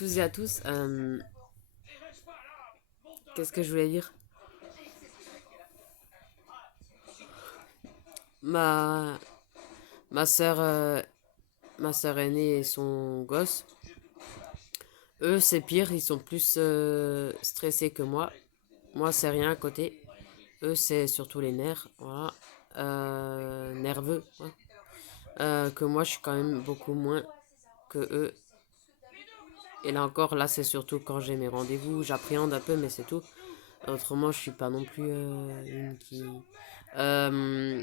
tous et à tous. Qu'est-ce que je voulais dire? Ma, ma sœur, ma sœur aînée et son gosse, eux, c'est pire, ils sont plus stressés que moi. Moi, c'est rien à côté. Eux, c'est surtout les nerfs, voilà. Nerveux, ouais. Que moi, je suis quand même beaucoup moins que eux. Et là encore, là, c'est surtout quand j'ai mes rendez-vous, j'appréhende un peu, mais c'est tout. Autrement, je suis pas non plus une qui. Euh,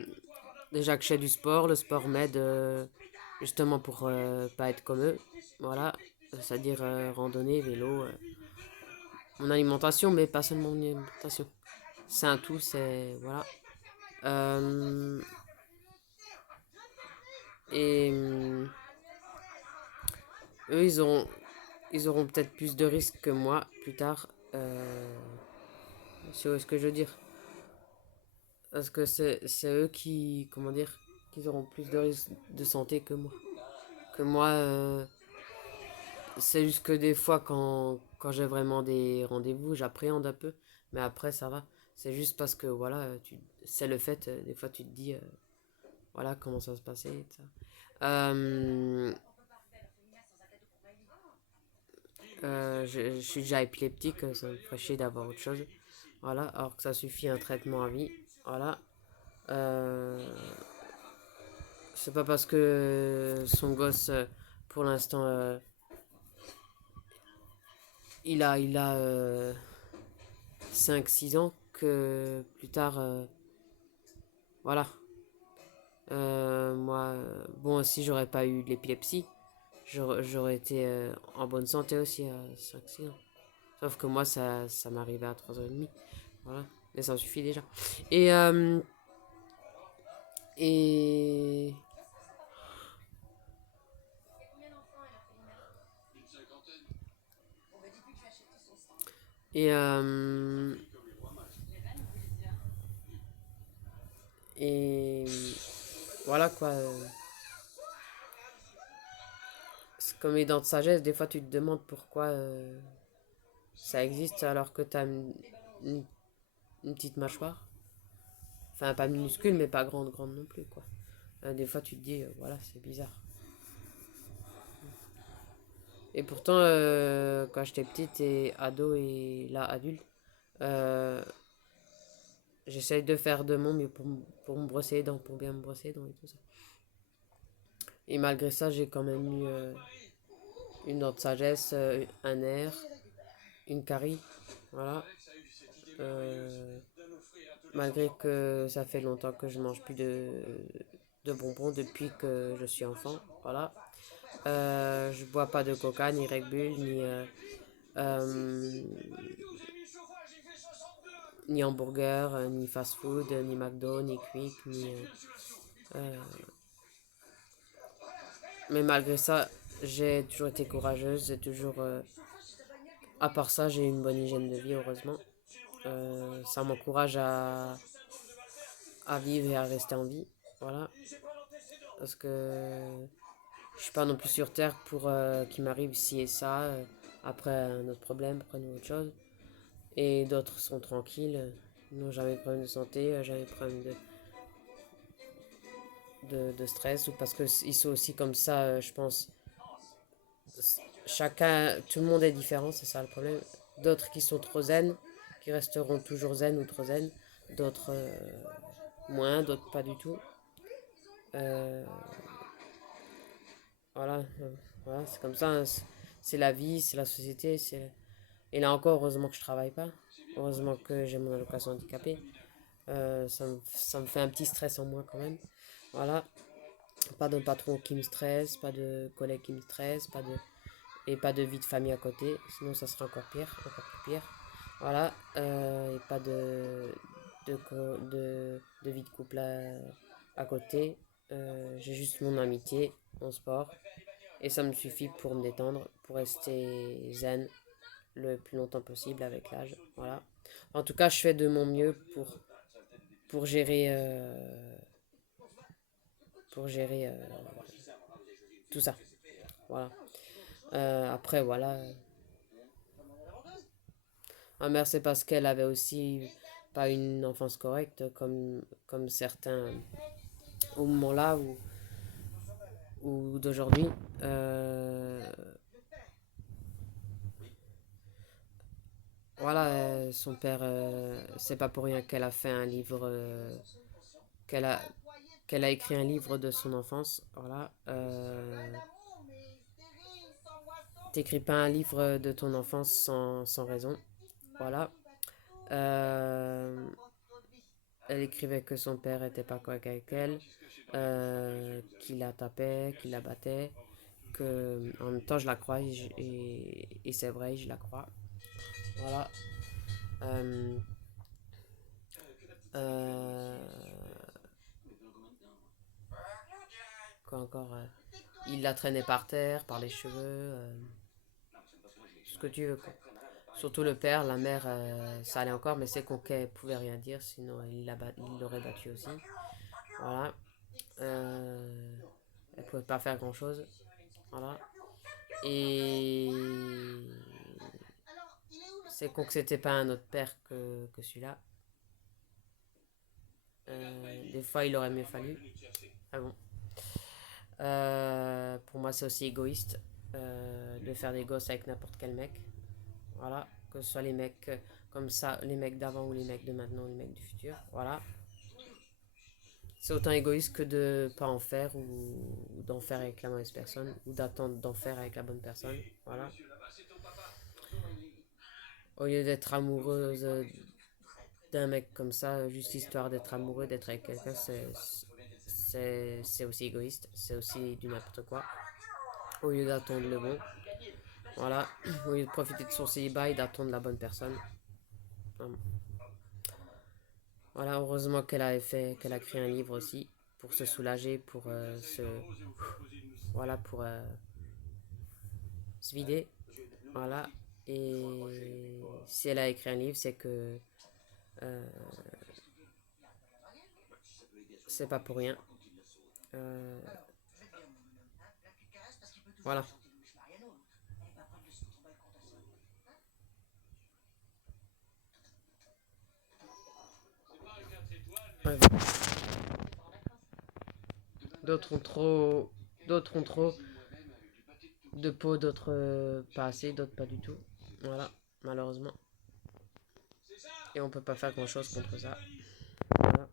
Déjà que je fais du sport, le sport m'aide justement pour pas être comme eux. Voilà, c'est-à-dire randonnée, vélo, mon alimentation, mais pas seulement mon alimentation. C'est un tout, c'est. Voilà. Euh, et eux, ils auront peut-être plus de risques que moi plus tard. Sur ce que je veux dire. Parce que c'est eux qui, comment dire, qui auront plus de risques de santé que moi. Que moi, c'est juste que des fois, quand j'ai vraiment des rendez-vous, j'appréhende un peu. Mais après, ça va. C'est juste parce que, voilà, c'est le fait, des fois, tu te dis, voilà, comment ça va se passer. Et ça. Euh, je suis déjà épileptique, ça me ferait chier d'avoir autre chose. Voilà, alors que ça suffit un traitement à vie. Voilà. Euh, c'est pas parce que son gosse, pour l'instant, il a 5 6 ans que plus tard, voilà. Moi, bon, si j'aurais pas eu de l'épilepsie, j'aurais été en bonne santé aussi à 5 6 ans. Sauf que moi, ça m'arrivait à 3 ans et demi. Voilà. Mais ça suffit déjà. Et, euh, et, et, euh, et voilà quoi. C'est comme les dents de sagesse, des fois tu te demandes pourquoi ça existe alors que t'as une, une petite mâchoire. Enfin, pas minuscule, mais pas grande, grande non plus, quoi. Des fois, tu te dis, voilà, c'est bizarre. Et pourtant, quand j'étais petite et ado et là, adulte, euh, j'essaye de faire de mon mieux pour me brosser les dents, pour bien me brosser les dents et tout ça. Et malgré ça, j'ai quand même eu une dent de sagesse, un nerf, une carie. Voilà. Euh, Malgré que ça fait longtemps que je mange plus de bonbons depuis que je suis enfant. Voilà. Je bois pas de coca, ni Red Bull, euh, ni hamburger, ni fast food, ni McDo, ni Quick, ni. Euh, mais malgré ça, j'ai toujours été courageuse, j'ai toujours. À part ça, j'ai une bonne hygiène de vie, heureusement. Ça m'encourage à vivre et à rester en vie. Voilà. Parce que je suis pas non plus sur Terre pour qu'il m'arrive ci et ça. Après un autre problème, après une autre chose. Et d'autres sont tranquilles, n'ont jamais de problème de santé, jamais de problème de stress, ou parce qu'ils sont aussi comme ça, je pense. Chacun, tout le monde est différent, c'est ça le problème. D'autres qui sont trop zen, qui resteront toujours zen ou trop zen. D'autres moins, d'autres pas du tout. Euh, voilà, voilà c'est comme ça, hein, c'est la vie, c'est la société. Et là encore, heureusement que je travaille pas. Heureusement que j'ai mon allocation handicapée. Ça me fait un petit stress en moins quand même. Voilà. Pas de patron qui me stresse, pas de collègue qui me stresse, et pas de vie de famille à côté. Sinon, ça serait encore pire, encore plus pire. Voilà. Et pas de vie de couple à côté. J'ai juste mon amitié, mon sport. Et ça me suffit pour me détendre, pour rester zen le plus longtemps possible avec l'âge. Voilà. En tout cas, je fais de mon mieux pour gérer, pour gérer tout ça. Voilà. Après, voilà. Ma mère, c'est parce qu'elle avait aussi pas une enfance correcte comme certains au moment là ou d'aujourd'hui. Euh, voilà, son père, c'est pas pour rien qu'elle a fait un livre, qu'elle a, qu'elle a écrit un livre de son enfance. Voilà. T'écris pas un livre de ton enfance sans raison. Voilà. Euh, Elle écrivait que son père était pas correct avec elle, qu'il la tapait, qu'il la battait, que en même temps je la crois et c'est vrai, je la crois. Voilà. Euh, euh, Quoi encore il la traînait par terre, par les cheveux, ce que tu veux quoi. Surtout le père, la mère, ça allait encore, mais c'est qu'on ne pouvait rien dire, sinon il l'aurait battu aussi. Voilà. Euh, Elle pouvait pas faire grand chose. Voilà. Et c'est con que c'était pas un autre père que celui-là. Des fois, il aurait mieux fallu. Ah bon. Pour moi, c'est aussi égoïste de faire des gosses avec n'importe quel mec. Voilà. Que ce soit les mecs comme ça, les mecs d'avant ou les mecs de maintenant ou les mecs du futur. Voilà. C'est autant égoïste que de pas en faire ou d'en faire avec la mauvaise personne ou d'attendre d'en faire avec la bonne personne. Voilà. Au lieu d'être amoureuse d'un mec comme ça, juste histoire d'être amoureux, d'être avec quelqu'un, c'est aussi égoïste. C'est aussi du n'importe quoi. Au lieu d'attendre le bon. Voilà. Au lieu de profiter de son célibat et d'attendre la bonne personne. Voilà, heureusement qu'elle a créé un livre aussi pour se soulager, pour voilà, pour se vider. Voilà. Et si elle a écrit un livre, c'est que euh, c'est pas pour rien. Euh, voilà. Ouais. D'autres ont trop, d'autres ont trop de peau, d'autres pas assez, d'autres pas du tout. Voilà, malheureusement. Et on peut pas faire grand chose contre ça. Voilà.